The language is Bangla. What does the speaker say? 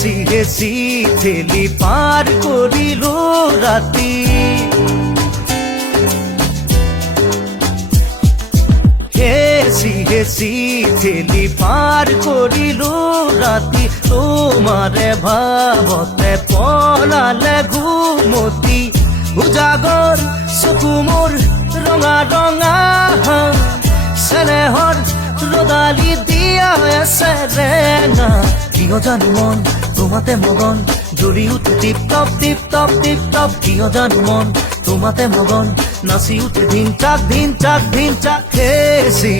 হেসি ঠেলি পার করিল রাতি হেসি ঠেলি পার করিল রাতি তোমারে ভাবতে পলালে ঘুমতি উজাগর চকু মোৰ ৰঙা ৰঙা চেনেহৰ ৰদালি দিয়া আছে ৰেঙা কিয় জানো মন তোমাতে মগন জুৰি উঠে tip top tip top tip top কিয় জানো মন তোমাতে মগন নাচি উঠে ধিন চাক ধিন চাক ধিন চাক হেসি